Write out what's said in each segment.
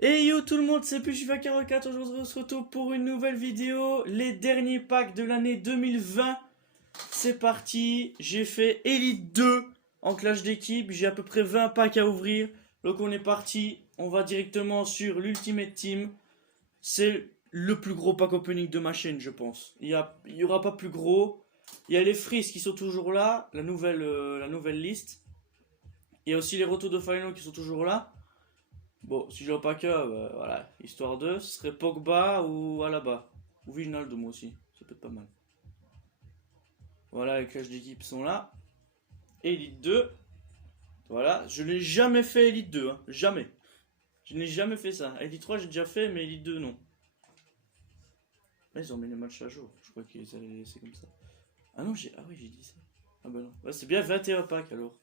Et yo tout le monde, c'est PushFA44, aujourd'hui on se retrouve pour une nouvelle vidéo, les derniers packs de l'année 2020. C'est parti, j'ai fait Elite 2 en clash d'équipe, j'ai à peu près 20 packs à ouvrir. Donc on est parti, on va directement sur l'Ultimate Team. C'est le plus gros pack opening de ma chaîne je pense. Il y aura pas plus gros. Il y a les Freeze qui sont toujours là, la nouvelle liste. Il y a aussi les retours de Final qui sont toujours là. Bon, si j'ai un pack, bah, voilà, histoire de, ce serait Pogba ou Alaba. Ou Wijnaldum moi aussi, ça peut être pas mal. Voilà, les clashs d'équipe sont là. Elite 2. Voilà, je n'ai jamais fait Elite 2, hein, jamais. Je n'ai jamais fait ça. Elite 3 j'ai déjà fait, mais Elite 2 non. Là ils ont mis les matchs à jour, je crois qu'ils allaient laisser comme ça. Ah non, ah oui j'ai dit ça. Ah bah non, ouais, c'est bien 21 packs alors.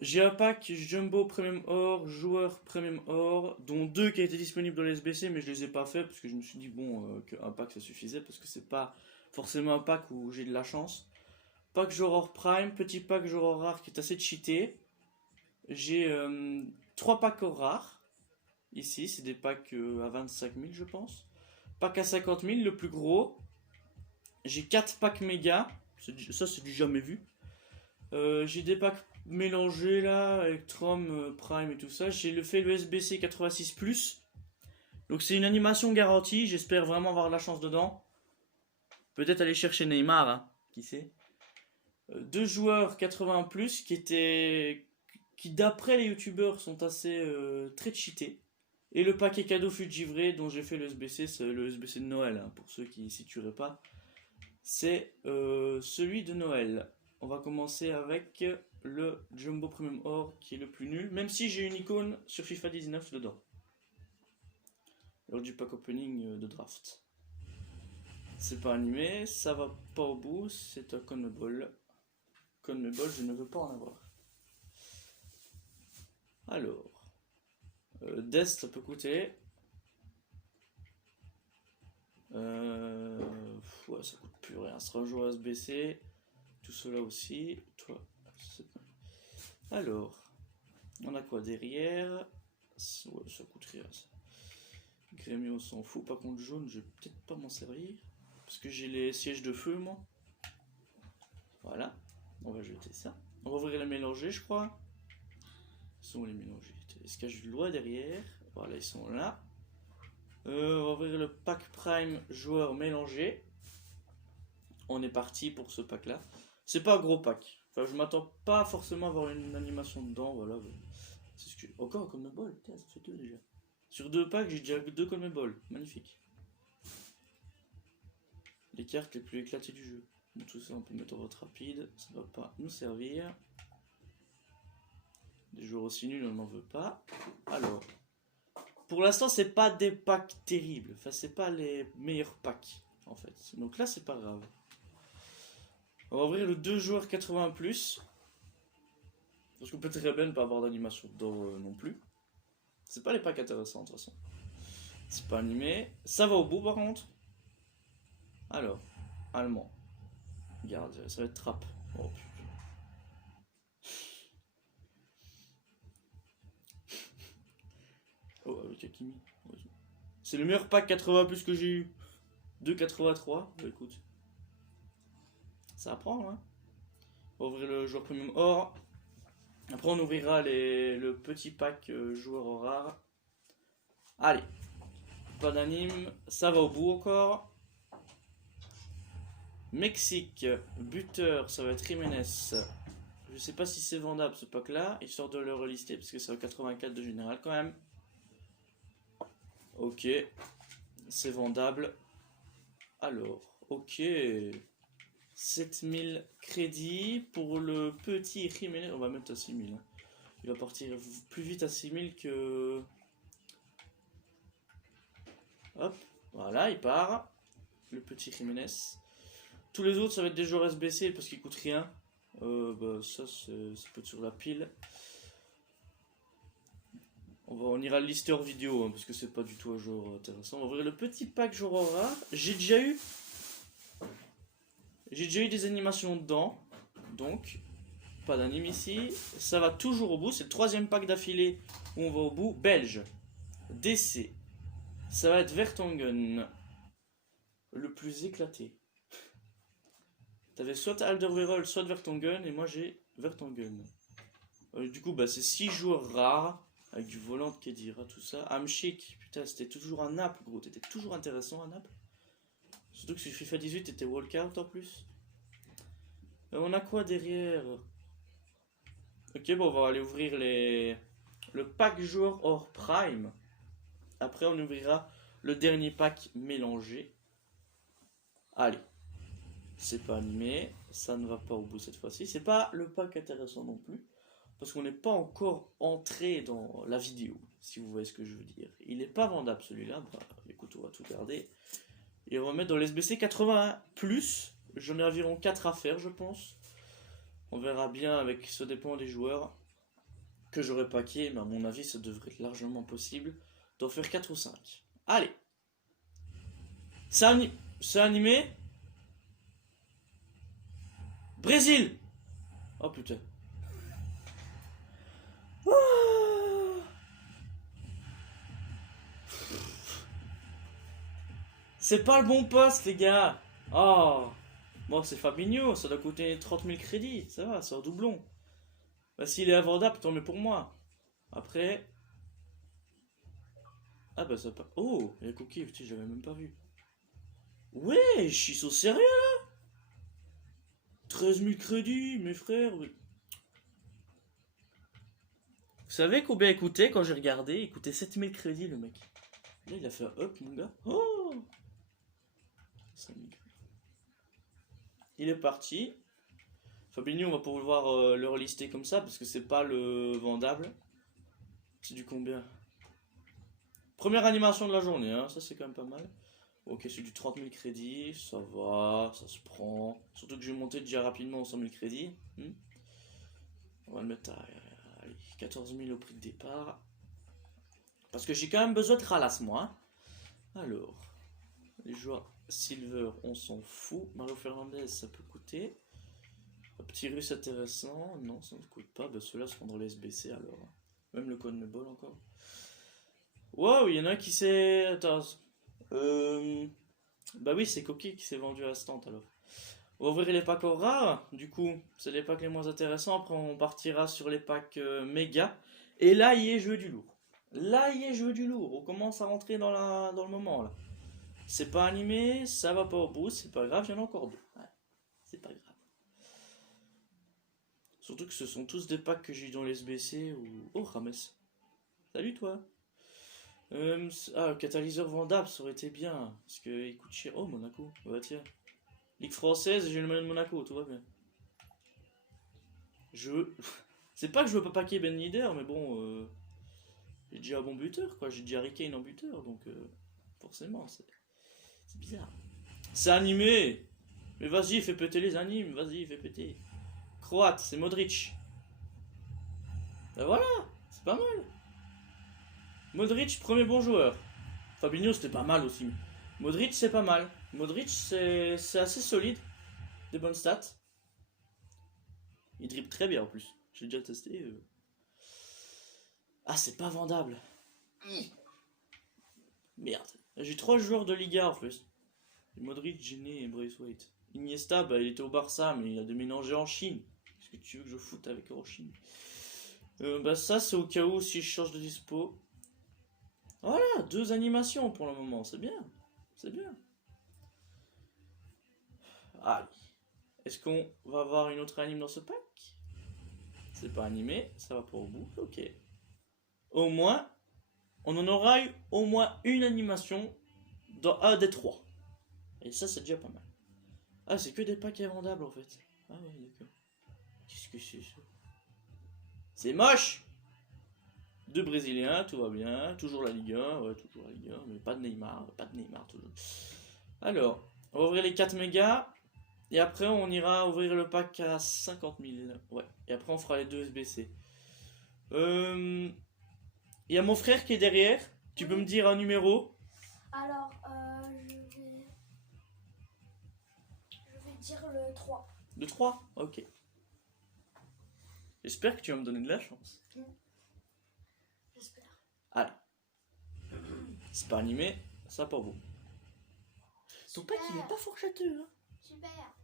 J'ai un pack Jumbo Premium Or, joueur Premium Or, dont 2 qui a été disponibles dans les SBC, mais je les ai pas fait parce que je me suis dit bon qu'un pack ça suffisait parce que c'est pas forcément un pack où j'ai de la chance. Pack joueur Prime, petit pack joueur rare qui est assez cheaté. J'ai 3 packs rares. Ici, c'est des packs à 25 000 je pense. Pack à 50 000, le plus gros. J'ai 4 packs méga, ça c'est du jamais vu. J'ai des packs mélangés là, Electrum, Prime et tout ça. J'ai fait le SBC 86+. Donc c'est une animation garantie, j'espère vraiment avoir de la chance dedans. Peut-être aller chercher Neymar, hein, qui sait. 2 joueurs 80+, qui d'après les youtubeurs sont assez très cheatés. Et le paquet cadeau fut givré dont j'ai fait le SBC, c'est le SBC de Noël, hein, pour ceux qui ne s'y tueraient pas. C'est celui de Noël. On va commencer avec le Jumbo Premium Or qui est le plus nul, même si j'ai une icône sur FIFA 19 dedans. Lors du pack opening de draft. C'est pas animé, ça va pas au bout, c'est un CONMEBOL. CONMEBOL, je ne veux pas en avoir. Alors, Death, ça peut coûter. Ouais, ça coûte plus rien. Ça sera un joueur SBC. Tout cela aussi. Toi, alors, on a quoi derrière? Ouais, ça coûte rien. Ça. Grémio, on s'en fout. Par contre, jaune, je vais peut-être pas m'en servir. Parce que j'ai les sièges de feu, moi. Voilà. On va jeter ça. On va ouvrir les mélangés, je crois. Ils sont les mélangés. Est-ce qu'il y a du loi derrière? Voilà, ils sont là. On va ouvrir le pack Prime joueur mélangé. On est parti pour ce pack là. C'est pas un gros pack. Enfin, je m'attends pas forcément à avoir une animation dedans. Voilà. C'est ce que... Encore un CONMEBOL. Putain, ça fait 2 déjà. Sur 2 packs, j'ai déjà 2 CONMEBOL. Magnifique. Les cartes les plus éclatées du jeu. Bon, tout ça, on peut mettre en vote rapide. Ça va pas nous servir. Des joueurs aussi nuls, on n'en veut pas. Alors. Pour l'instant, c'est pas des packs terribles. Enfin, c'est pas les meilleurs packs, en fait. Donc là, c'est pas grave. On va ouvrir le 2 joueurs 80+. Parce qu'on peut très bien ne pas avoir d'animation dedans non plus. C'est pas les packs intéressants, de toute façon. C'est pas animé. Ça va au bout, par contre. Alors, allemand. Regarde, ça va être trappe. Oh putain. Oh, avec Hakimi. C'est le meilleur pack 80+ que j'ai eu. 2,83. Bah, écoute. Ça apprend, hein. On va ouvrir le joueur premium or. Après, on ouvrira le petit pack joueur rare. Allez. Pas d'anime. Ça va au bout encore. Mexique. Buteur, ça va être Jiménez. Je sais pas si c'est vendable ce pack là. Histoire de le relister parce que c'est au 84 de général quand même. Ok. C'est vendable. Alors, ok. 7000 crédits pour le petit Jiménez. On va mettre à 6000. Hein. Il va partir plus vite à 6000 que... Hop, voilà, il part. Le petit Jiménez. Tous les autres, ça va être des joueurs SBC parce qu'ils coûtent rien. Bah, ça peut être sur la pile. On ira le lister vidéo hein, parce que c'est pas du tout un joueur intéressant. On va ouvrir le petit pack joueur rare. J'ai déjà eu des animations dedans. Donc, pas d'anime ici. Ça va toujours au bout. C'est le 3e pack d'affilée où on va au bout. Belge. DC. Ça va être Vertonghen. Le plus éclaté. T'avais soit Alderweireld, soit Vertonghen, et moi j'ai Vertonghen. Du coup, bah, c'est 6 joueurs rares, avec du volant de Kedira, tout ça. Hamsik, putain, c'était toujours un Naples, gros. T'étais toujours intéressant à Naples. Surtout que sur FIFA 18, t'étais walkout en plus. On a quoi derrière? Ok, bon, on va aller ouvrir le pack joueur hors prime. Après, on ouvrira le dernier pack mélangé. Allez. C'est pas animé. Ça ne va pas au bout cette fois-ci. C'est pas le pack intéressant non plus. Parce qu'on n'est pas encore entré dans la vidéo. Si vous voyez ce que je veux dire. Il n'est pas vendable celui-là. Bah, écoute, on va tout garder. Et on va mettre dans l'SBC 81 plus. J'en ai environ 4 à faire, je pense. On verra bien avec, ça dépend des joueurs que j'aurai paqué, mais à mon avis ça devrait être largement possible d'en faire 4 ou 5. Allez. C'est animé. Brésil. Oh putain. C'est pas le bon poste les gars. Oh. Bon c'est Fabinho, ça doit coûter 30 000 crédits. Ça va, c'est un doublon. Bah s'il est invendable, tant mieux pour moi. Après... Ah bah ça pas... Oh, il y a Cookie, putain, j'avais même pas vu. Ouais, je suis au sérieux là. 13 000 crédits, mes frères. Oui. Vous savez combien il coûtait quand j'ai regardé? Il coûtait 7 000 crédits le mec. Là il a fait un up mon gars. Oh, 5 000. Il est parti. Fabinho, on va pouvoir le relister comme ça parce que c'est pas le vendable. C'est du combien? Première animation de la journée, hein, ça c'est quand même pas mal. Ok, c'est du 30 000 crédits, ça va, ça se prend. Surtout que je vais monter déjà rapidement aux 100 000 crédits. On va le mettre à allez, 14 000 au prix de départ. Parce que j'ai quand même besoin de ralasse, moi. Alors, les joueurs Silver, on s'en fout. Mario Fernandez, ça peut coûter. Un petit russe intéressant, non, ça ne coûte pas. Bah, ceux-là se prendront les SBC alors. Même le Conmebol encore. Wow, il y en a un qui s'est. Attends. Bah oui, c'est Coquille qui s'est vendu à Stant alors. On va ouvrir les packs rares. Du coup, c'est les packs les moins intéressants. Après, on partira sur les packs méga. Et là, il y est jeu du lourd. Là, il y est jeu du lourd. On commence à rentrer dans le moment là. C'est pas animé, ça va pas au bout, c'est pas grave, il y en a encore deux. Ouais, c'est pas grave. Surtout que ce sont tous des packs que j'ai eu dans les SBC ou. Oh, Rames. Salut toi. Le catalyseur vendable, ça aurait été bien. Parce qu'il coûte cher. Oh, Monaco. Ouais, tiens. Ligue française, j'ai le maillot de Monaco, tout va bien. Je veux. C'est pas que je veux pas paquer Ben Yedder, mais bon. J'ai déjà un bon buteur, quoi. J'ai déjà Harry Kane en buteur, donc. Forcément, c'est bizarre. C'est animé. Mais vas-y, fais péter les animes. Vas-y, fais péter. Croate, c'est Modric. Ben voilà, c'est pas mal. Modric, premier bon joueur. Fabinho, c'était pas mal aussi. Modric, c'est pas mal. Modric, c'est assez solide. Des bonnes stats. Il dribble très bien en plus. J'ai déjà testé. Ah, c'est pas vendable. Merde. J'ai 3 joueurs de Liga en plus. Modric, Gini et Braithwaite. Iniesta, bah, il était au Barça, mais il a déménagé en Chine. Qu'est-ce que tu veux que je foute avec en Chine? Bah ça, c'est au cas où si je change de dispo. Voilà, 2 animations pour le moment, c'est bien. C'est bien. Allez. Est-ce qu'on va avoir une autre anime dans ce pack? C'est pas animé, ça va pas au bout. Ok. Au moins, on en aura eu au moins une animation dans un des 3. Et ça, c'est déjà pas mal. Ah, c'est que des packs invendables en fait. Ah ouais, d'accord. Qu'est-ce que c'est ça? C'est moche! 2 Brésiliens, tout va bien. Toujours la Ligue 1, ouais, toujours la Ligue 1, mais pas de Neymar toujours. Alors, on va ouvrir les 4 mégas. Et après, on ira ouvrir le pack à 50 000. Ouais, et après, on fera les 2 SBC. Il y a mon frère qui est derrière. Tu peux me dire un numéro? Alors, je vais dire le 3. Le 3? Ok. J'espère que tu vas me donner de la chance. J'espère. Allez. C'est pas animé, ça pas beau. Ton pack il est pas fourchateux, hein. Super.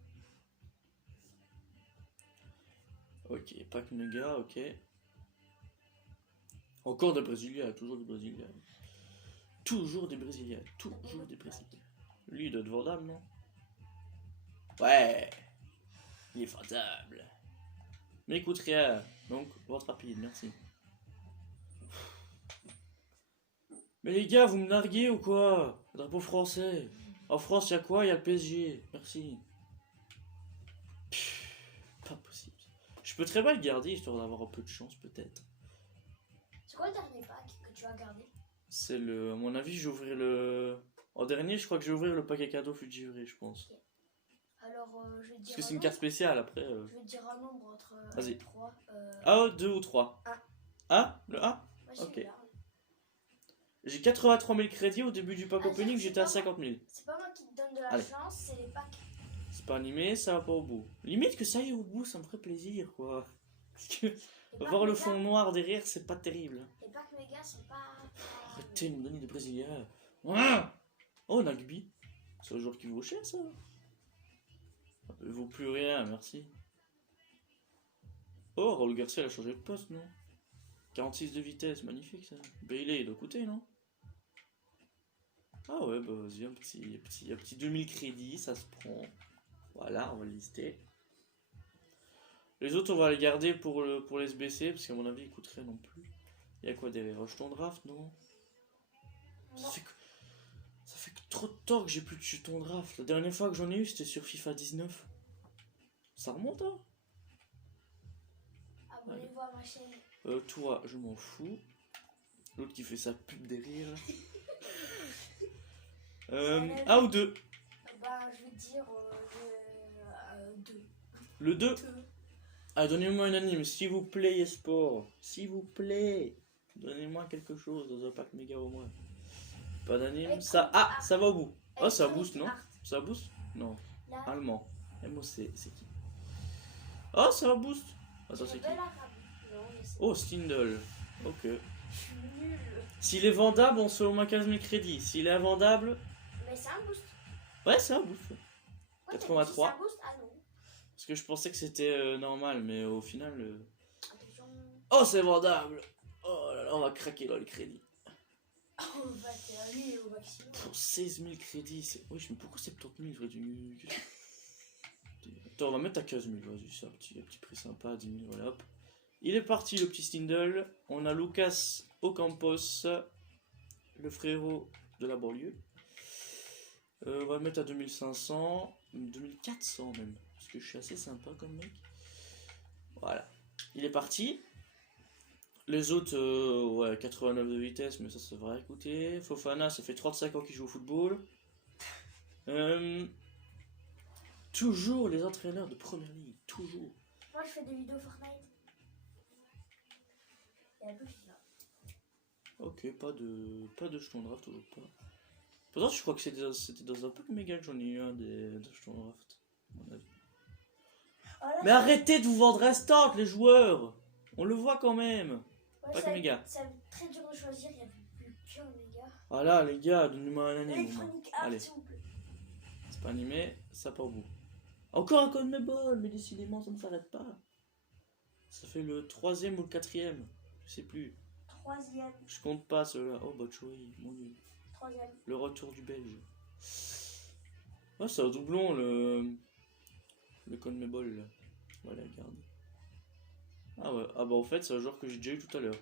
Ok, pack méga, ok. Encore des Brésiliens, toujours des Brésiliens. Toujours des Brésiliens, toujours des Brésiliens. Lui il doit être vendable, non? Ouais, il est vendable. Mais il coûte rien, donc vente rapide, merci. Mais les gars, vous me narguez ou quoi? Drapeau français. En France, il y a quoi? Il y a le PSG. Merci. Pas possible. Je peux très bien le garder, histoire d'avoir un peu de chance, peut-être. C'est quoi le dernier pack que tu as gardé? C'est le... À mon avis, je vais ouvrir le... En dernier, je crois que je vais ouvrir le paquet cadeau Fujiwara, je pense. Alors, je vais te dire. Parce que c'est une carte spéciale, après... Je vais te dire un nombre entre Vas-y. 3. Ah, 2 ou 3. Un. Ah, le A? Ouais, Ok. super. J'ai 83 000 crédits au début du pack Ah, opening, c'est j'étais à pas 50 000. C'est pas moi qui te donne de la Allez. chance, c'est les packs. C'est pas animé, ça va pas au bout. Limite que ça aille au bout, ça me ferait plaisir, quoi. Parce que Les packs voir le méga- fond noir derrière, c'est pas terrible. Les packs méga sont pas. Arrêtez de me donner des Brésiliens. Ah oh, Nagby. C'est un joueur qui vaut cher, ça. Il vaut plus rien, merci. Oh, Raoul Garcia, il a changé de poste, non? 46 de vitesse, magnifique, ça. Bailey, il doit coûter, non? Ah ouais, bah vas-y, un petit 2000 crédits, ça se prend. Voilà, on va le lister. Les autres, on va les garder pour les SBC, parce qu'à mon avis, ils coûteraient non plus. Il y a quoi derrière? Rejeton draft, non? Non. Ça fait que trop de temps que j'ai plus de jeton draft. La dernière fois que j'en ai eu, c'était sur FIFA 19. Ça remonte, hein? Abonnez-vous à ma chaîne. Toi, je m'en fous. L'autre qui fait sa pub derrière. Un ou deux? Bah, je vais te dire 2. Le 2. Ah, donnez-moi une anime, s'il vous plaît, eSport. S'il vous plaît. Donnez-moi quelque chose dans un pack méga au moins. Pas d'anime. Ça... Ah, ça va au bout. Oh, ça booste, non? Ça booste? Non. Là, Allemand. MOC, c'est qui? Oh, ça boost. Attends, c'est qui? Oh, Stindl. Ok. Je suis nul. S'il est vendable, on se fait au moins 15 000 crédits. S'il est invendable... Mais c'est un boost. Ouais, c'est un boost. Ouais, 83. C'est un boost? Ah non. Parce que je pensais que c'était normal, mais au final... Attention. Oh, c'est vendable. Oh là là, on va craquer dans les crédits. On va terminer au maximum. Pour 16 000 crédits, c'est... Oui, mais pourquoi 70 000 j'aurais dû... Attends, on va mettre à 15 000, vas-y, c'est un petit prix sympa, 10 000, voilà, hop. Il est parti, le petit Stindl. On a Lucas Ocampos, le frérot de la banlieue. On va le mettre à 2500, 2400 même, parce que je suis assez sympa comme mec. Voilà, il est parti. Les autres, ouais, 89 de vitesse, mais ça va écouter. Fofana, ça fait 35 ans qu'il joue au football. Toujours les entraîneurs de première ligue, toujours. Moi, je fais des vidéos Fortnite. Et un peu FIFA. Ok, pas de jeton draft, toujours pas. Pourtant, je crois que c'était dans un pack méga que j'en ai eu un des jetons draft, à mon avis. Oh là, Mais arrêtez de vous vendre instant, les joueurs! On le voit quand même! ouais, Pack méga. C'est très dur de choisir, il n'y a plus qu'un méga. Ah là, les gars, donnez-moi un anime. au moins. Electronic Arts, Allez. s'il vous plaît. C'est pas animé, ça part au bout. Encore un code ball, mais décidément, ça ne s'arrête pas. Ça fait le 3e ou le 4e, je sais plus. 3e. Je compte pas ceux-là. Oh, Batshuayi, mon dieu. 3e. Le retour du Belge. Ah, c'est un doublon, le Conmebol, là. Voilà, regarde. Ah ouais, ah bah en fait, c'est un joueur que j'ai déjà eu tout à l'heure.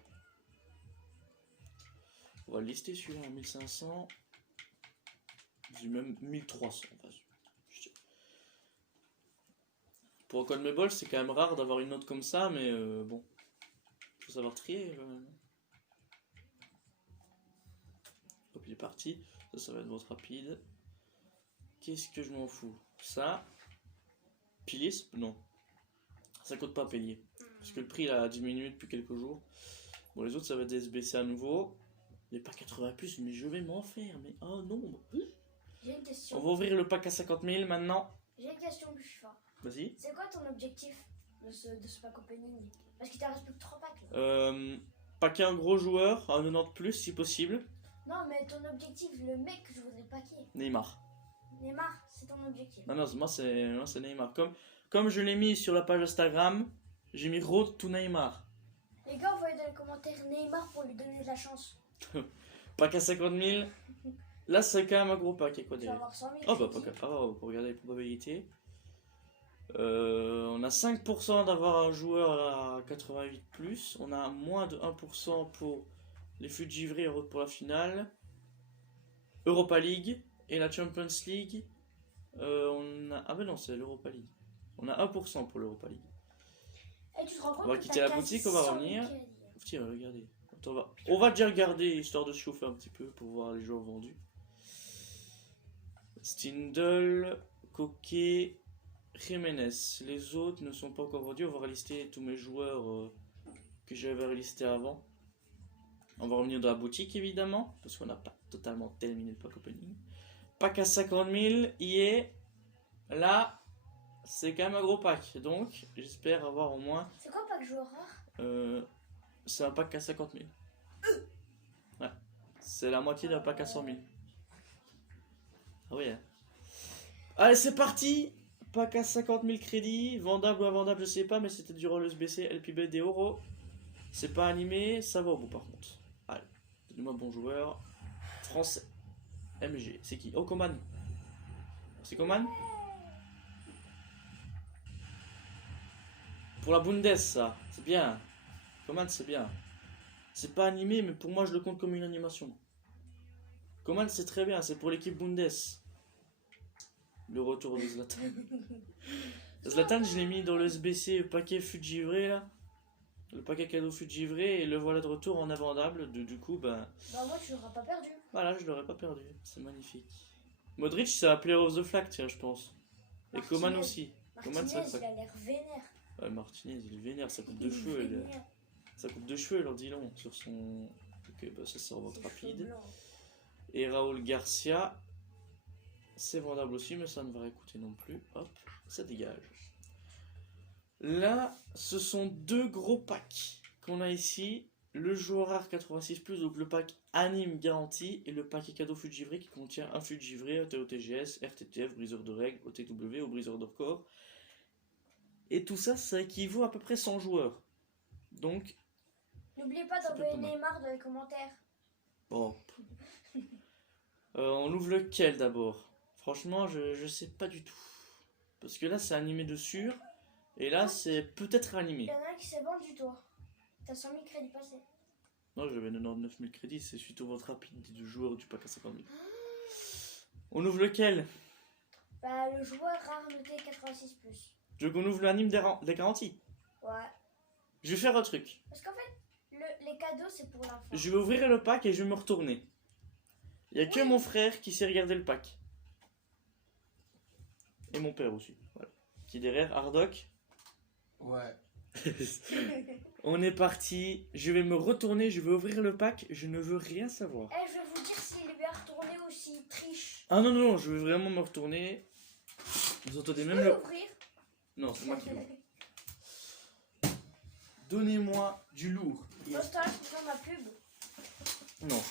On va le lister celui-là en 1500. J'ai même 1300, vas-y. Pour un Conmebol, c'est quand même rare d'avoir une note comme ça, mais bon. Faut savoir trier. Hop, il est parti. Ça va être votre rapide. Qu'est-ce que je m'en fous? Ça. Pilier? Non. Ça coûte pas pilier. Parce que le prix a diminué depuis quelques jours. Bon, les autres, ça va être des SBC à nouveau. Les packs 80 plus, mais je vais m'en faire. Mais oh non. J'ai une question. On va ouvrir le pack à 50 000 maintenant. J'ai une question, Buchifa. Vas-y. C'est quoi ton objectif de ce pack opening? Parce qu'il t'en reste plus que 3 packs là. Paquet un gros joueur, un 90 plus si possible. Non, mais ton objectif, le mec que je voudrais paquer. Neymar. Neymar, c'est ton objectif. Non, moi c'est Neymar. Comme je l'ai mis sur la page Instagram, j'ai mis Road to Neymar. Les gars, envoyez dans les commentaires Neymar pour lui donner de la chance. Pack à 50 000. Là, c'est quand même un gros pack. Quoi, Tu vas avoir 100 000. oh, bah, pour regarder les probabilités. On a 5% d'avoir un joueur à 88+. On a moins de 1% pour les fûts de givré pour la finale. Europa League et la Champions League. On a... Ah ben non, c'est l'Europa League. On a 1% pour l'Europa League. Et tu te rends compte On va que quitter t'as la boutique, on va 100 000 revenir. crédits. Tiens, regardez. On va déjà regarder histoire de se chauffer un petit peu pour voir les joueurs vendus. Stindl, Coquet, Jiménez. Les autres ne sont pas encore vendus. On va relister tous mes joueurs que j'avais relistés avant. On va revenir dans la boutique évidemment, parce qu'on n'a pas totalement terminé le pack opening. Pack à 50 000, y est. Là, c'est quand même un gros pack. Donc, j'espère avoir au moins. C'est quoi pack joueur rare? C'est un pack à 50 000. Ouais. C'est la moitié d'un pack à 100 000. Ah oui. Hein. Allez, c'est parti. Pack à 50 000 crédits. Vendable ou invendable, je sais pas, mais c'était durant le SBC LPB des euros. C'est pas animé, ça va au bout par contre. Allez, donnez-moi bon joueur. Français. MG. C'est qui? Oh, Coman. C'est Coman? Pour la Bundes, ça. C'est bien. Coman, c'est bien. C'est pas animé, mais pour moi, je le compte comme une animation. Coman, c'est très bien. C'est pour l'équipe Bundes. Le retour de Zlatan. Zlatan, je l'ai mis dans le SBC paquet fût de givré, là. Le paquet cadeau fût de givré, et le voilà de retour en invendable. Du coup, ben. Bah, moi, tu l'auras pas perdu. Voilà, je l'aurais pas perdu. C'est magnifique. Modric, c'est un player of the flag, tiens, je pense. Et Coman aussi. Coman, Martinez, ça... il a l'air vénère. Ouais, Martinez, il est vénère, sa coupe de cheveux, sa coupe de cheveux, elle en dit long sur son. Ok, bah ça sort votre rapide. Et Raúl Garcia, c'est vendable aussi, mais ça ne va rien coûter non plus. Hop, ça dégage. Là, ce sont deux gros packs qu'on a ici. Le joueur rare 86+, donc le pack anime garanti, et le pack cadeau fût de givré qui contient un fût de givré, un TOTGS, RTTF, briseur de règles, OTW ou briseur de record. Et tout ça, ça équivaut à peu près 100 joueurs. Donc, n'oubliez pas d'envoyer Neymar dans les commentaires. Bon. On ouvre lequel d'abord? Franchement, je sais pas du tout. Parce que là, c'est animé de sûr. Et là, c'est peut-être animé. Il y en a un qui s'est vendu, toi. T'as 100 000 crédits passés. Non, j'avais 99 000 crédits. C'est suite au vote rapide du joueur du pack à 50 000. On ouvre lequel? Bah, le joueur rare noté 86+. Tu veux qu'on ouvre l'anime des garanties? Ouais. Je vais faire un truc. Parce qu'en fait, les cadeaux, c'est pour l'enfant. Je vais ouvrir le pack et je vais me retourner. Il n'y a que mon frère qui sait regarder le pack. Et mon père aussi. Voilà. Qui est derrière, Hardock. Ouais. On est parti. Je vais me retourner, je vais ouvrir le pack. Je ne veux rien savoir. Eh, je vais vous dire s'il est bien retourné ou s'il triche. Ah non, non, non, je vais vraiment me retourner. Vous entendez même Tu peux le... l'ouvrir? Non, c'est moi qui l'ouvre. Donnez-moi du lourd. Poste-toi, je fais ma pub. Non.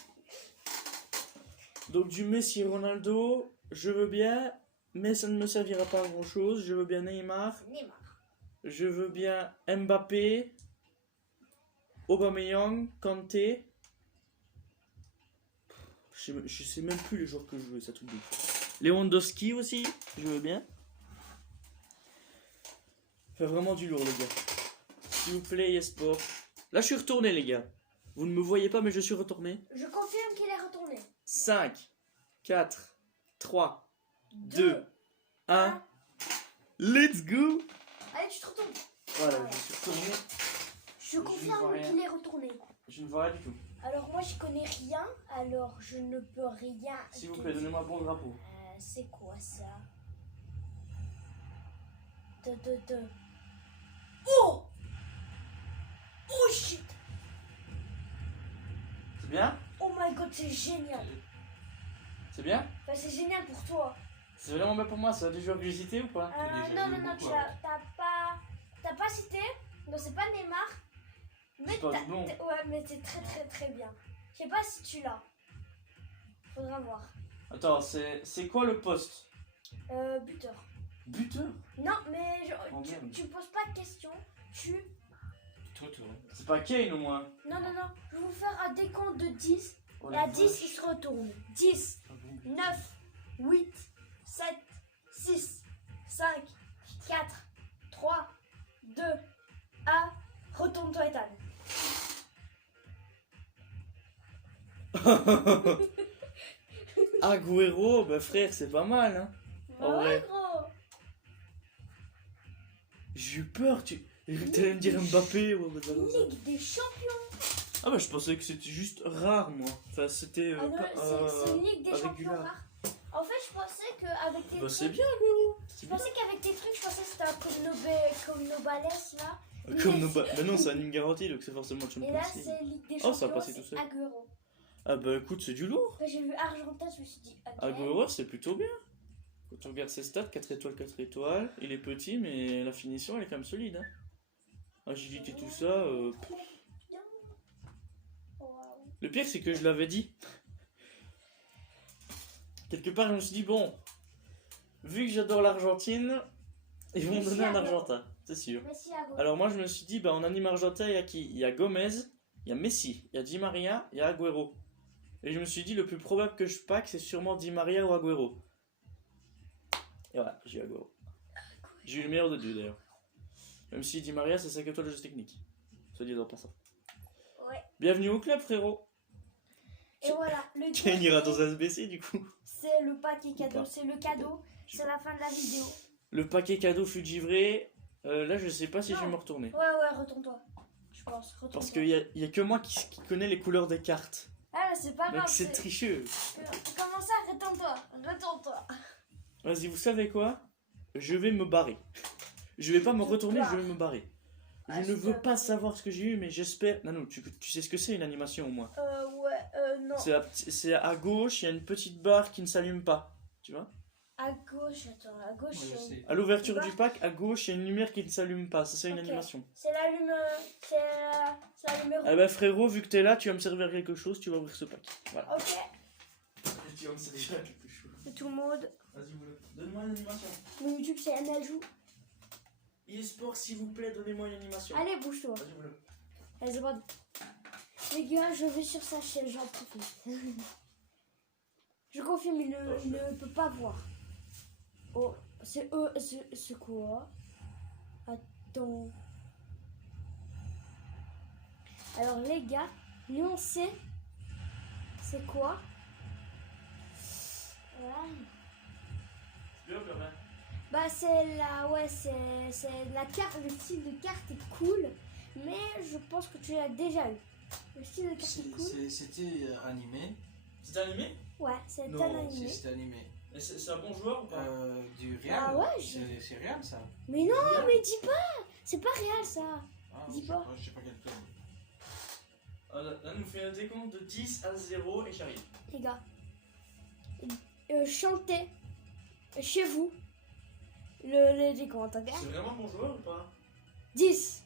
Donc du Messi Ronaldo, je veux bien, mais ça ne me servira pas à grand chose. Je veux bien Neymar, Neymar. je veux bien Mbappé, Aubameyang, Kanté. Je sais même plus les joueurs que je veux, ça tout dit. Lewandowski aussi, je veux bien. Fait vraiment du lourd les gars. S'il vous plaît, Esport. Là je suis retourné les gars. Vous ne me voyez pas mais je suis retourné. Je confirme qu'il est retourné. 5, 4, 3, 2, 1. Let's go! Allez, tu te retournes. Voilà, je suis retourné. Je vois confirme rien. qu'il est retourné. Je ne vois rien du tout. Alors moi je connais rien, alors je ne peux rien. S'il vous te plaît, dire. donnez-moi un bon drapeau. C'est quoi ça? Oh! Oh shit! C'est bien? Oh my god, c'est génial! C'est bien? Bah, c'est génial pour toi. C'est vraiment bien pour moi, c'est un des joueurs que j'ai cité ou pas? déjà Non, vu non, non, beaucoup, t'as pas cité. Non, c'est pas Neymar. Mais C'est pas doublon. ouais, mais c'est très très très bien. Je sais pas si tu l'as. Faudra voir. Attends, c'est quoi le poste? Buteur. Buteur? Non, mais Oh, merde. tu poses pas de questions. Tu... C'est pas Kane au moins. Non, non, non. Je vais vous faire un décompte de 10. Oh, Et la à 10, vache. il se retourne. 10, Ah bon. 9, 8, 7, 6, 5, 4, 3, 2, 1. Retourne-toi, Ethan. Agüero, bah frère, c'est pas mal, hein. En Ouais, vrai. gros. J'ai eu peur, tu. T'allais me dire Mbappé ou un truc comme ça. Ligue des champions. Ah bah je pensais que c'était juste rare moi. Enfin c'était Ah non, c'est une Ligue des pas champions régulière. rare. En fait, je pensais qu'avec tes Bah c'est trucs... bien Agüero. Je C'est bien. pensais qu'avec tes trucs, je pensais que c'était un comme nos balaises, là. Comme nos bah non, c'est un ligne garantie donc c'est forcément Et Champions là, League. c'est Ligue des Oh, champions, ça a passé c'est tout seul. Agüero. Ah bah écoute, c'est du lourd. Quand j'ai vu Argentin, je me suis dit, ok. Agüero, c'est plutôt bien. Quand tu regardes ses stats, 4 étoiles, 4 étoiles. Il est petit mais la finition elle est quand même solide. Hein. Agilité, tout ça. Bien. Waouh. Le pire c'est que je l'avais dit. Quelque part je me suis dit bon, vu que j'adore l'Argentine, ils vont me donner un Argentin, c'est sûr. Messi, Agüero. Alors moi je me suis dit, bah en anime argentin il y a qui? Il y a Gomez, il y a Messi, il y a Di Maria, il y a Agüero. Et je me suis dit le plus probable que je pack c'est sûrement Di Maria ou Agüero. Et voilà, j'ai eu Agüero. J'ai eu le meilleur de deux d'ailleurs. Même si Di Maria c'est 5 étoiles de jeu technique. Soit dit en passant. Ouais. Bienvenue au club frérot. Et voilà, le Kane ira dans un SBC du coup. c'est le paquet cadeau, pas. c'est le cadeau, c'est la fin de la vidéo. Le paquet cadeau fut givré. Là je sais pas si je vais Non. me retourner. Ouais, retourne-toi. Je pense, retourne-toi. Parce qu'il y a que moi qui connais les couleurs des cartes. Ah, mais c'est pas Donc grave. c'est tricheux. Comment ça, retourne-toi, retourne-toi. Vas-y, vous savez quoi? Je vais me barrer. Je vais pas me retourner, je vais me barrer. Je Ah, ne je veux te- pas savoir ce que j'ai eu, mais j'espère. Nanou, tu sais ce que c'est une animation au moins? Non. C'est à gauche, il y a une petite barre qui ne s'allume pas. Tu vois? À gauche, attends, à gauche, Moi, je c'est- sais. À l'ouverture du pack, à gauche, il y a une lumière qui ne s'allume pas. Ça, c'est une Ok. animation. c'est la lumière. C'est la lumière. Eh ben, frérot, vu que t'es là, tu vas me servir quelque chose, tu vas ouvrir ce pack. Voilà. Ok, Tu vas me servir quelque chose. c'est tout le monde. Vas-y, donne-moi une animation. Mon YouTube, c'est Anajou. eSport, s'il vous plaît, donnez-moi une animation. Allez, bouge-toi. Vas-y, vous Allez, c'est bon. Les gars, je vais sur sa chaîne, j'en profite. Je confirme, il ne peut pas voir. Oh, c'est quoi? Attends. Alors, les gars, nous on sait. C'est quoi? Voilà. Bien, Pervin. Bah, c'est la. Ouais, c'est la carte. Le style de carte est cool. Mais je pense que tu l'as déjà eu. Le style de carte est cool. C'était animé. C'est animé? Ouais, c'est un Non, animé. c'était animé. Et c'est un bon joueur ou pas? Du Real. Ah ouais, C'est Real ça. Mais non, mais dis pas! C'est pas réel ça! Ah, Dis je pas. sais pas quel club. Là, nous fait un décompte de 10 à 0 et j'arrive. Les gars, chantez chez vous le décompte, ok? C'est vraiment un bon joueur ou pas? 10,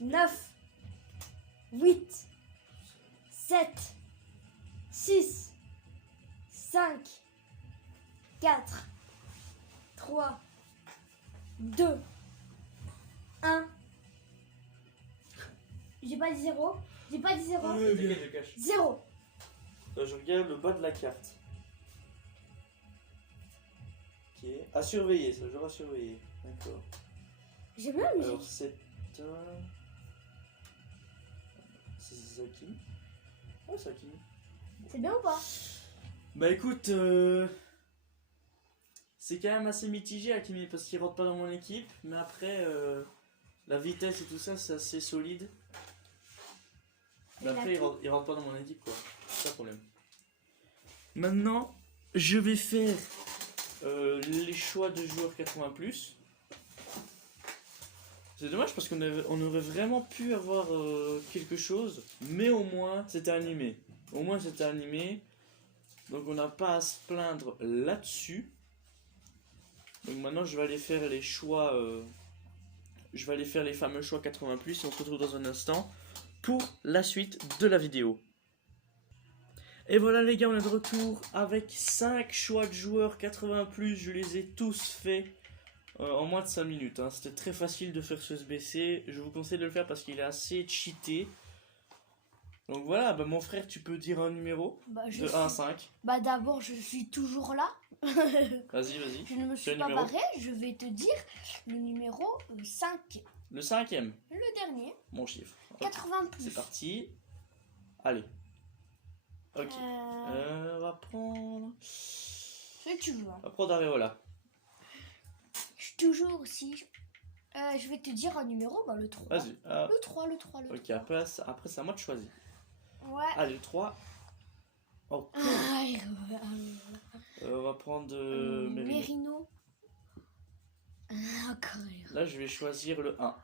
9, 8, 7, 6, 5, 4, 3, 2, 1. J'ai pas dit 0. J'ai pas dit 0. T'inquiète, je cache. 0. Là, je regarde le bas de la carte. Ok. À surveiller, ça, genre à surveiller. D'accord. J'ai bien la Alors, musique. c'est un. C'est Hakimi. Oh, c'est Hakimi. C'est bien ou pas? Bah écoute, c'est quand même assez mitigé Hakimi parce qu'il rentre pas dans mon équipe, mais après la vitesse et tout ça c'est assez solide. Mais Et après la il rentre pas dans mon équipe quoi, c'est ça le problème. Maintenant je vais faire les choix de joueurs 80+. C'est dommage parce on aurait vraiment pu avoir quelque chose, mais au moins c'était animé. Au moins c'était animé. Donc on n'a pas à se plaindre là-dessus. Donc maintenant je vais aller faire les choix. Je vais aller faire les fameux choix 80+. Et on se retrouve dans un instant pour la suite de la vidéo. Et voilà les gars, on est de retour avec 5 choix de joueurs 80+, je les ai tous faits en moins de 5 minutes. Hein. C'était très facile de faire ce SBC, je vous conseille de le faire parce qu'il est assez cheaté. Donc voilà, bah mon frère, tu peux dire un numéro de 1 à 5. Bah d'abord, je suis toujours là. Vas-y, vas-y. Je ne me suis Quel pas numéro? barré, je vais te dire le numéro 5. Le 5e, Le dernier, mon chiffre. Ok, 80+. c'est parti. Allez. Ok. On va prendre... Ce que tu veux. Hein. On va prendre Areola. Je suis toujours aussi. Je vais te dire un numéro, bah le 3. Vas-y. Le 3. Ok, 3. après c'est à moi de choisir. Ouais. Allez, le 3. Oh. Aïe, On va prendre Merino. Merino. Encore. Là, je vais choisir le 1.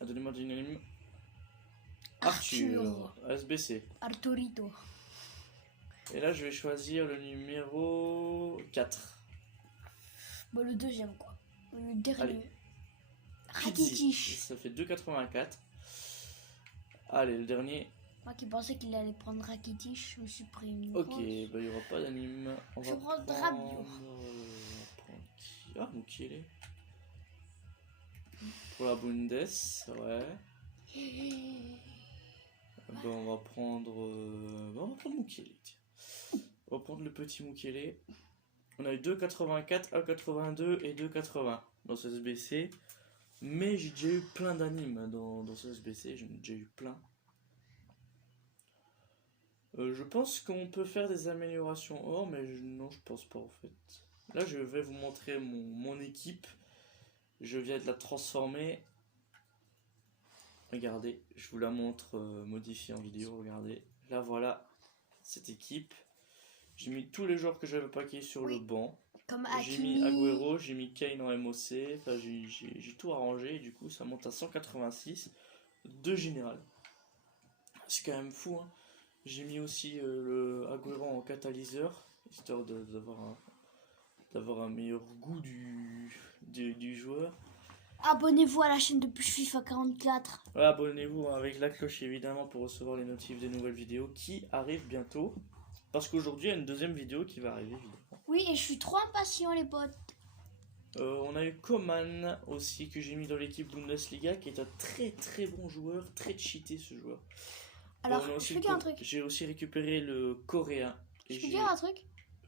Donnez-moi d'unanime. Arthur. SBC. Arturito. Et là, je vais choisir le numéro 4. Bah le deuxième quoi. Le dernier. Allez. Rakitic. Ça fait 2,84. Allez, le dernier. Moi qui pensais qu'il allait prendre Rakitic, je me suis pris une Ok, grosse. bah, il n'y aura pas d'anime. On Je va prends prendre... Rabiot. on va prendre qui? Ah, Mukiele. Pour la Bundes, ouais. Ben, on va prendre Mukiele. Tiens. On va prendre le petit Mukiele. On a eu 2,84, 1,82 et 2,80 dans ce SBC. Mais j'ai déjà eu plein d'animes dans ce SBC. J'en ai déjà eu plein. Je pense qu'on peut faire des améliorations hors, mais non, je pense pas en fait. Là, je vais vous montrer mon équipe. Je viens de la transformer. Regardez, je vous la montre modifiée en vidéo. Regardez, là voilà cette équipe. J'ai mis tous les joueurs que j'avais paqués sur le banc. Comme J'ai mis Hakimi. Agüero, j'ai mis Kane en MOC. Enfin, j'ai tout arrangé et du coup, ça monte à 186 de général. C'est quand même fou, hein. J'ai mis aussi le Agüero en catalyseur, histoire d'avoir un meilleur goût du joueur. Abonnez-vous à la chaîne de Push FIFA 44. Voilà, abonnez-vous avec la cloche évidemment pour recevoir les notifs des nouvelles vidéos qui arrivent bientôt. Parce qu'aujourd'hui il y a une deuxième vidéo qui va arriver évidemment. Oui, et je suis trop impatient les potes. On a eu Coman aussi que j'ai mis dans l'équipe Bundesliga qui est un très très bon joueur, très cheaté ce joueur. Alors, On a aussi je peux dire un truc. J'ai aussi récupéré le coréen. Je peux dire un truc.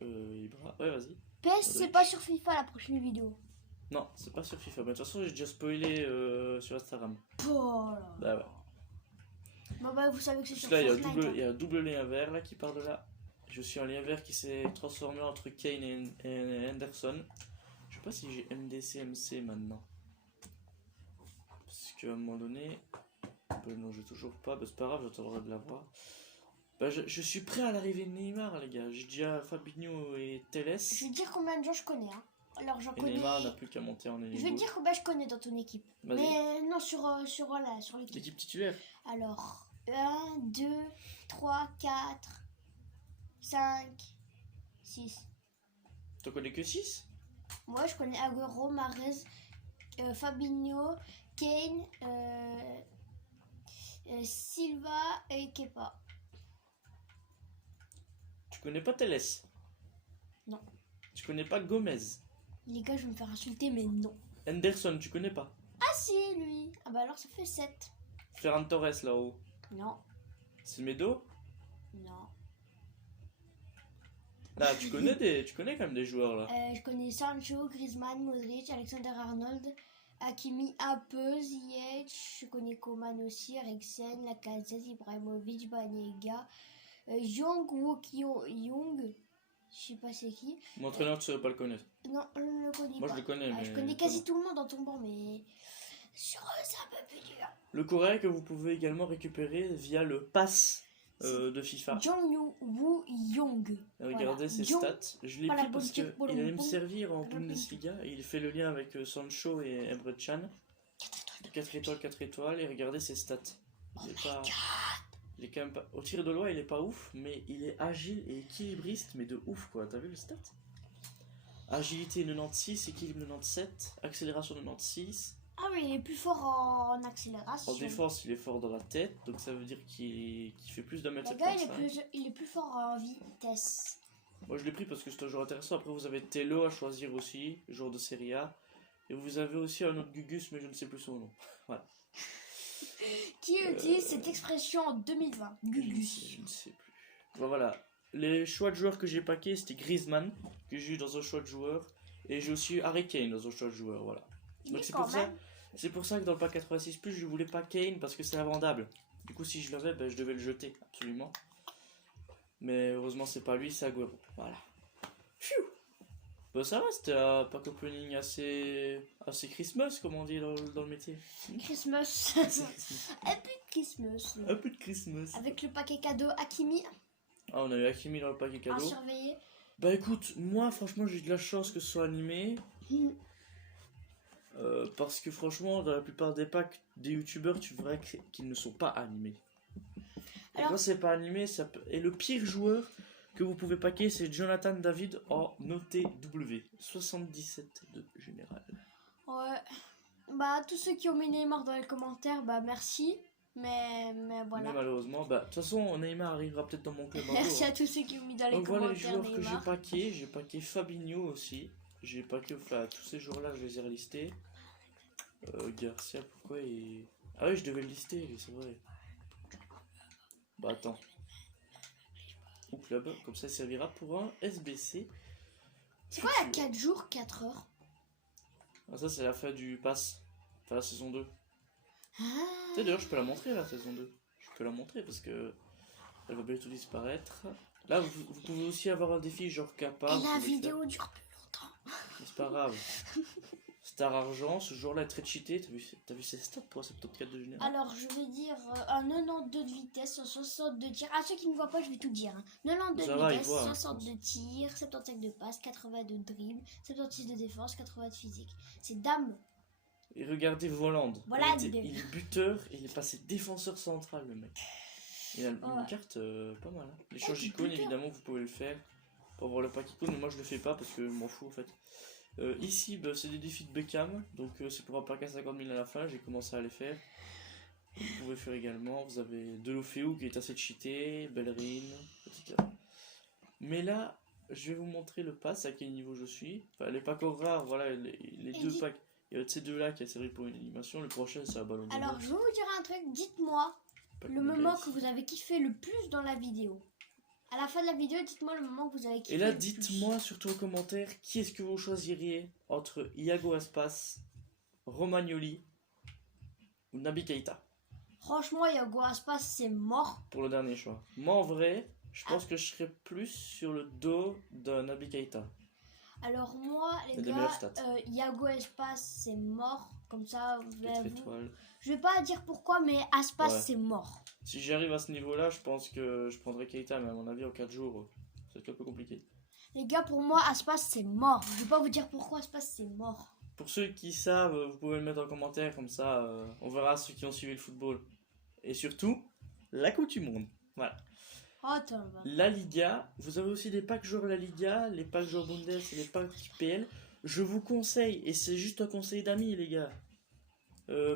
Ibra. Ouais, vas-y. PS, c'est pas sur FIFA la prochaine vidéo. Non, c'est pas sur FIFA. Mais de toute façon, j'ai déjà spoilé sur Instagram. Oh là. Bah ouais. Bon bah vous savez que c'est sur Là, il Fortnite. y a un double lien vert là qui part de là. J'ai aussi un lien vert qui s'est transformé entre Kane et Henderson. Je sais pas si j'ai MDC, MC maintenant. Parce qu'à un moment donné... non, j'ai toujours pas. Bah, c'est pas grave, j'attendrai de l'avoir. Bah, je suis prêt à l'arrivée de Neymar, les gars. J'ai déjà Fabinho et Teles. Je vais te dire combien de gens je connais. Hein. Alors j'en Et connais. Neymar n'a plus qu'à monter en élimination. Je vais te dire combien je connais dans ton équipe. Vas-y. Mais non, sur l'équipe. L'équipe titulaire. Alors, 1, 2, 3, 4, 5, 6. T'en connais que 6? Moi, je connais Agüero, Mahrez, Fabinho, Kane, Silva et Kepa. Tu connais pas Teles? Non. Tu connais pas Gomez? Les gars, je vais me faire insulter, mais non. Henderson, tu connais pas? Ah si, lui. Ah bah alors ça fait 7. Ferran Torres là-haut. Non, Semedo? non. Là, tu connais quand même des joueurs là. Je connais Sancho, Griezmann, Modric, Alexander Arnold, Hakimi un peu, Ziyech. Je connais Coman aussi, Eriksen, Lacazette, Ibrahimovic, Banega, Young, Young. Je sais pas c'est qui. Mon entraîneur, tu saurais pas le connaître. Non, je ne le connais Moi, pas. je le connais, mais... Je connais quasi tout le monde dans ton banc, mais sur eux, c'est un peu plus dur. Le coréen que vous pouvez également récupérer via le pass de FIFA. Jong-Woo Young. Regardez Voilà. ses Jong- stats. Je l'ai Voilà, pris parce bon, qu'il bon, allait me bon. servir en Bon, Bundesliga. Et il fait le lien avec Sancho et Emre Can. 4 étoiles, 4 étoiles. Et regardez ses stats. Il est pas... Il est quand même pas... Au tir de loin, il est pas ouf, mais il est agile et équilibriste, mais de ouf quoi. T'as vu le stat? Agilité 96, équilibre 97, accélération 96, Ah oui, il est plus fort en En accélération. défense, il est fort dans la tête, donc ça veut dire qu'il fait plus de Le 1m75. gars, il est plus fort en vitesse. Moi je l'ai pris parce que c'est un joueur intéressant. Après vous avez Tello à choisir aussi, joueur de Serie A. Et vous avez aussi un autre Gugus, mais je ne sais plus son nom. Voilà. Qui utilise cette expression en 2020? Gugus. Je ne sais plus. Bon, voilà. Les choix de joueurs que j'ai paqués, c'était Griezmann, que j'ai eu dans un choix de joueur. Et j'ai aussi eu Harry Kane dans un choix de joueur. Voilà. Donc Mais c'est quand pour ça. même. C'est pour ça que dans le pack 86, je voulais pas Kane parce que c'est invendable. Du coup, si je l'avais, ben, je devais le jeter, absolument. Mais heureusement, c'est pas lui, c'est Agüero. Voilà. Pfiou. Bah, ça va, c'était un pack opening assez Christmas, comme on dit dans le métier. Christmas. Un peu de Christmas. Un peu de Christmas. Avec le paquet cadeau Hakimi Ah, on a eu Hakimi dans le paquet à cadeau. surveiller. Bah écoute, moi franchement j'ai eu de la chance que ce soit animé. Parce que franchement, dans la plupart des packs des youtubeurs, tu verras qu'ils ne sont pas animés. Et Alors- quand c'est pas animé, et le pire joueur que vous pouvez paquer, c'est Jonathan David en noté W. 77 de général. Ouais. Bah, tous ceux qui ont mis Neymar dans les commentaires, bah merci. Mais voilà. Mais malheureusement, bah de toute façon, Neymar arrivera peut-être dans mon club un Merci jour. à tous ceux qui ont mis dans les Donc voilà les commentaires joueurs que j'ai Neymar. paqués. J'ai paqué Fabinho aussi. J'ai paqué, enfin tous ces joueurs-là, je les ai relistés. Garcia, pourquoi il... Ah oui, je devais le lister, c'est vrai. Bah attends. Au club, comme ça il servira pour un SBC. C'est quoi la 4 jours, 4 heures? Ah ça c'est la fin du pass. Enfin la saison 2. Ah. Tu sais d'ailleurs je peux la montrer la saison 2. Je peux la montrer parce que elle va bientôt disparaître. Là vous pouvez aussi avoir un défi genre capable. Et la vidéo dure plus longtemps. C'est pas grave. Star Argent, ce jour-là est très cheaté. T'as vu ses stats pour un 74 de général? Alors, je vais dire un 92 de vitesse, 62 tirs. À ceux qui ne voient pas, je vais tout dire. Hein. 92 Ça de va, ils vitesse, voient, hein, 62 tirs, 75 de passe, 80 de dribble, 76 de défense, 80 de physique. C'est dame. Et regardez Voland. Voilà, il est buteur et il est passé défenseur central, le mec. Il a une Ouais. carte pas mal. Hein. Les du changes icônes, buteur. évidemment, vous pouvez le faire pour avoir le pack icône, mais moi je le fais pas parce que je m'en fous en fait. Ici, bah, c'est des défis de Beckham, donc c'est pour un pack à 50 000 à la fin. J'ai commencé à les faire. Vous pouvez faire également. Vous avez Delofeu qui est assez cheaté, Bellerin, etc. Mais là, je vais vous montrer le pass à quel niveau je suis. Enfin, les packs rares, voilà, les deux dis- packs. Il y a de ces deux-là qui a servi pour une animation. Le prochain, c'est un ballon de Alors, boxe. je vais vous dire un truc. Dites-moi Pack le méga moment ici. que vous avez kiffé le plus dans la vidéo. À la fin de la vidéo, dites-moi le moment que vous avez kiffé. Et là, le plus. dites-moi surtout en commentaire qui est-ce que vous choisiriez entre Iago Aspas, Romagnoli ou Naby Keita Franchement, Yago Aspas, c'est mort. pour le dernier choix. Moi, en vrai, je pense que je serais plus sur le dos d'un Naby Keita. Alors moi, Il y les a des gars, meilleures stats. Yago Aspas, c'est mort. Comme ça, 4 vous... étoiles. Je vais pas dire pourquoi, mais Aspas, Ouais. c'est mort. Si j'arrive à ce niveau-là, je pense que je prendrais Keita, mais à mon avis, en 4 jours, ça va être un peu compliqué. Les gars, pour moi, Aspas, c'est mort. Je vais pas vous dire pourquoi Aspas, c'est mort. Pour ceux qui savent, vous pouvez le mettre en commentaire, comme ça, on verra ceux qui ont suivi le football. Et surtout, la Coupe du Monde. Voilà. Oh, attends, bah. La Liga, vous avez aussi des packs joueurs La Liga, les packs joueurs Bundes et les packs PL. Je vous conseille, et c'est juste un conseil d'amis les gars,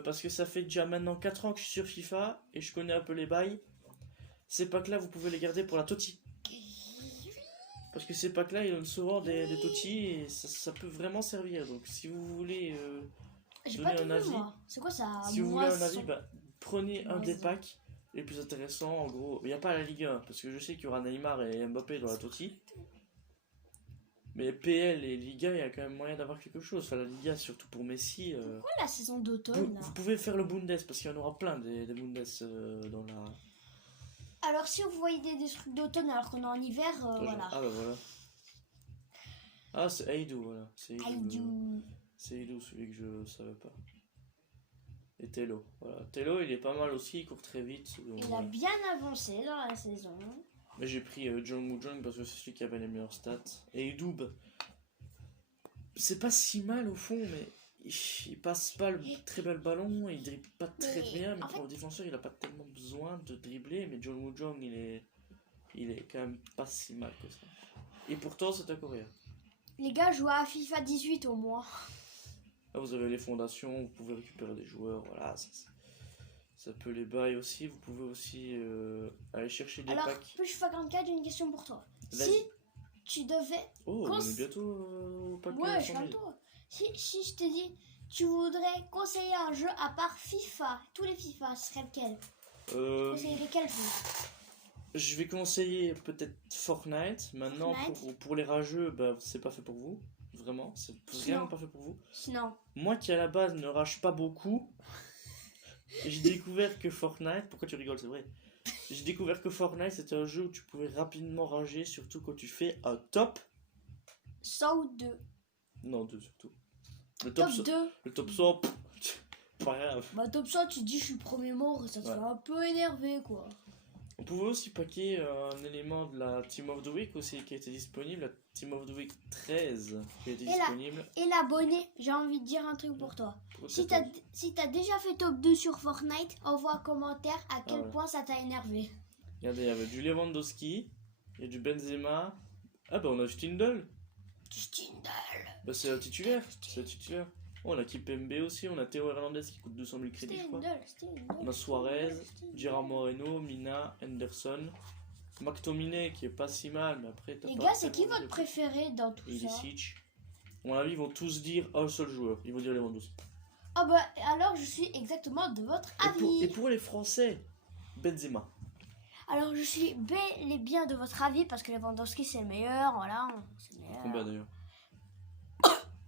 parce que ça fait déjà maintenant 4 ans que je suis sur FIFA et je connais un peu les bails. Ces packs là, vous pouvez les garder pour la Toti. Parce que ces packs là, ils donnent souvent des Toti et ça peut vraiment servir. Donc si vous voulez, J'ai donnez pas tout un vu, avis. moi. C'est quoi ça? si vous voulez un avis, Moisson. bah, prenez un des Moisson. packs les plus intéressants. En gros, il n'y a pas la Ligue 1 parce que je sais qu'il y aura Neymar et Mbappé dans la Toti. Mais PL et Liga, il y a quand même moyen d'avoir quelque chose. Enfin, la Liga, surtout pour Messi. Pourquoi la saison Vous, d'automne, là? vous pouvez faire le Bundes parce qu'il y en aura plein des Bundes dans la. Alors, si vous voyez des trucs d'automne alors qu'on est en hiver, voilà. Ah bah voilà. Ah, c'est Aidou, voilà. C'est Aïdou. C'est Aidou, celui que je savais pas. Et Tello. Voilà. Tello, il est pas mal aussi, il court très vite. Donc, Il a voilà. bien avancé dans la saison. Mais j'ai pris Jong Woo-jung parce que c'est celui qui avait les meilleures stats. Et Idoub, c'est pas si mal au fond, mais il passe pas le très bel ballon, il dribble pas très Mais, bien, mais en pour le défenseur, il a pas tellement besoin de dribbler. Mais Jong Woo-jung, il est quand même pas si mal que ça. Et pourtant, c'est un Coréen. Les gars, jouez à FIFA 18 au moins. Là, vous avez les fondations, vous pouvez récupérer des joueurs, voilà, ça peut les bail aussi. Vous pouvez aussi aller chercher des Alors, packs. Push FIFA 44, j'ai une question pour toi. Vas-y. Si tu devais... Oh, Cons- on est bientôt au pack Ouais, 100 je 000. suis toi. Si je te dis, tu voudrais conseiller un jeu à part FIFA, tous les FIFA, ce serait lequel? Conseiller lequel jeu? Je vais conseiller peut-être Fortnite. Maintenant, Fortnite. pour les rageux, bah, c'est pas fait pour vous. Vraiment, c'est vraiment Non. pas fait pour vous. Sinon, Moi qui à la base ne rage pas beaucoup, j'ai découvert que Fortnite. Pourquoi tu rigoles, c'est vrai. J'ai découvert que Fortnite c'était un jeu où tu pouvais rapidement rager, surtout quand tu fais un top. 100 ou 2. Non, deux surtout. Le Top top 2. Le top 100, pff, pas grave. Bah top 100, tu te dis je suis premier mort, ça te Ouais. fait un peu énervé quoi. On pouvait aussi paquer un élément de la Team of the Week aussi qui a été disponible, la Team of the Week 13 qui a été Et là- disponible. Et l'abonné, j'ai envie de dire un truc pour toi. Pourquoi Si 14? t'as déjà fait top 2 sur Fortnite, envoie un commentaire à quel ouais. point ça t'a énervé. Regardez, il y avait du Lewandowski, il y a du Benzema. Ah bah on a Stindl. Stindl. Bah c'est un titulaire. C'est un titulaire. Oh, on a Kipembe aussi, on a Théo Hernandez qui coûte 200 000 crédits je crois. Stindl. On a Suarez, Gerard Moreno, Mina, Henderson, McTominay qui est pas si mal, mais après t'as Les pas gars, c'est qui tellement votre de- préféré dans tout ça? Ilicic. À mon avis, ils vont tous dire un seul joueur. Ils vont dire Lewandowski. Ah bah alors je suis exactement de votre Et avis. pour les Français, Benzema. Alors je suis bel et bien de votre avis parce que Lewandowski c'est le meilleur, voilà. C'est le meilleur. Combien d'ailleurs?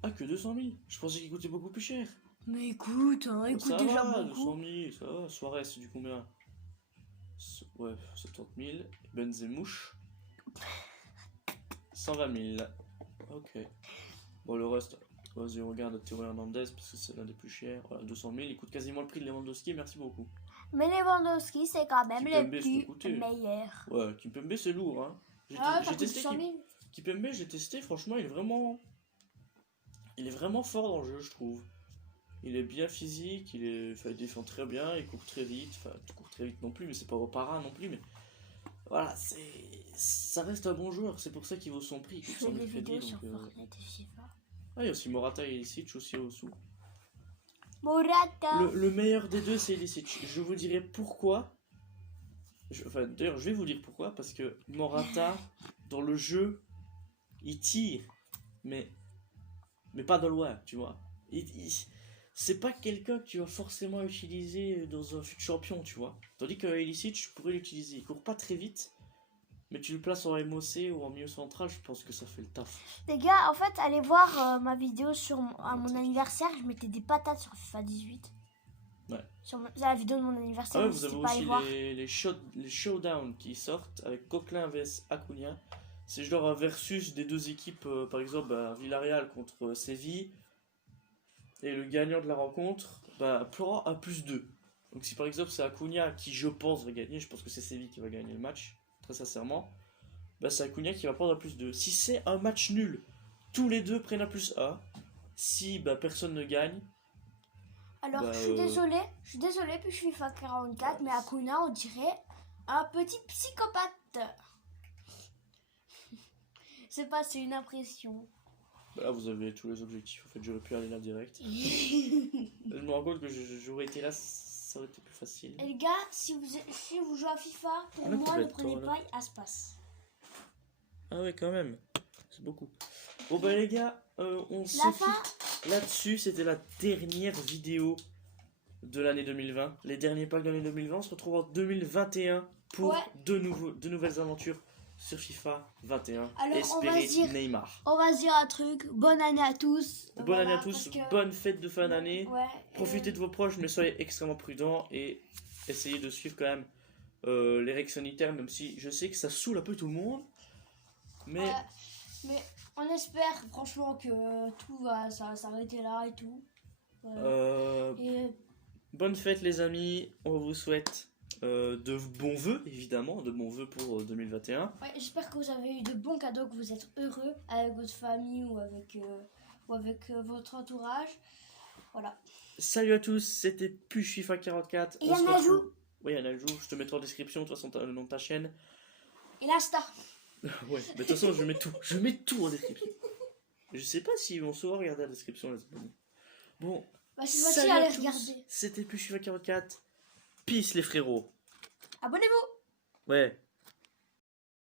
Ah, que 200 000. Je pensais qu'il coûtait beaucoup plus cher. Mais écoute, hein, écoute Ça déjà va, beaucoup. 200 000, ça va. Suarez, c'est du combien? Ouais, 70 000. Benzemouche. 120 000. Ok. Bon, le reste, vas-y, on regarde Théo Hernandez parce que c'est l'un des plus chers. Voilà, 200 000, il coûte quasiment le prix de Lewandowski, merci beaucoup. Mais Lewandowski c'est quand même Kimpembe, le ça peut plus coûter. meilleur. Ouais, Kimpembe, c'est lourd, hein. Ah, J'ai ça coûte testé 100 000. Kimpembe, j'ai testé, franchement, il est vraiment fort dans le jeu, je trouve. Il est bien physique, enfin, il défend très bien, il court très vite. Enfin, il court très vite non plus, mais c'est pas au para non plus. Mais voilà, ça reste un bon joueur, c'est pour ça qu'il vaut son prix. Il Je coûte fais 100 des 000 vidéos crédits, sur donc, Fortnite et FIFA. Ah, il y a aussi Morata et Ilicic aussi au-dessous. Morata. Le meilleur des deux, c'est Ilicic. Je vous dirai pourquoi. Enfin, d'ailleurs, je vais vous dire pourquoi. Parce que Morata, dans le jeu, il tire, mais pas de loin, tu vois. C'est pas quelqu'un que tu vas forcément utiliser dans un fut champion, tu vois. Tandis que Ilicic, tu pourrais l'utiliser. Il court pas très vite, mais tu le places en MOC ou en milieu central, je pense que ça fait le taf. Les gars, en fait, allez voir ma vidéo à mon anniversaire. Je mettais des patates sur FIFA 18. Ouais. C'est la vidéo de mon anniversaire. Ah ouais, vous n'hésitez avez pas à aller voir. aussi les showdowns qui sortent avec Coquelin vs Acuna. C'est genre un versus des deux équipes, par exemple Villarreal contre Séville. Et le gagnant de la rencontre prend un +2. Donc si par exemple c'est Acuna qui je pense va gagner, je pense que c'est Séville qui va gagner le match, très sincèrement, c'est Acuna qui va prendre un +2. Si c'est un match nul, tous les deux prennent un +1. Si personne ne gagne, Alors, je suis désolée, puis je suis FIFA 44, mais Akuna, on dirait un petit psychopathe. C'est une impression. là vous avez tous les objectifs, en fait j'aurais pu aller là direct. Je me rends compte que j'aurais été là, ça aurait été plus facile. Et les gars, si vous jouez à FIFA, pour Ah, mais moi, t'as ne bête, prenez toi, pas là. Aspas. Ah ouais quand même, c'est beaucoup. Bon les gars, on se La quitte fin, là-dessus, c'était la dernière vidéo de l'année 2020. Les derniers packs de l'année 2020, on se retrouve en 2021 pour Ouais. de nouvelles aventures sur FIFA 21. Alors, Espérez Neymar. on va se dire un truc. Bonne année à tous. Bonne année à tous, bonne fête de fin d'année. Ouais, Profitez de vos proches, mais soyez extrêmement prudents et essayez de suivre quand même les règles sanitaires, même si je sais que ça saoule un peu tout le monde. Mais mais on espère franchement que tout va s'arrêter là et tout. Voilà. Et bonne fête les amis, on vous souhaite de bons vœux, évidemment, de bons vœux pour 2021. ouais, j'espère que vous avez eu de bons cadeaux, que vous êtes heureux avec votre famille ou avec votre entourage. Voilà. Salut à tous, c'était Push FIFA 44. Et On se Yann Ajou. retrouve- Oui, Yann Ajou, je te mettrai en description, de toute façon, t'as le nom de ta chaîne. Et l'Insta. Ouais, mais de toute façon, je mets tout en description. Je sais pas si on saura regarder la description, les abonnés. Bon, Bah, cette fois-ci, salut à allez tous. regarder. C'était Pushiva 44. Peace les frérots. Abonnez-vous. Ouais.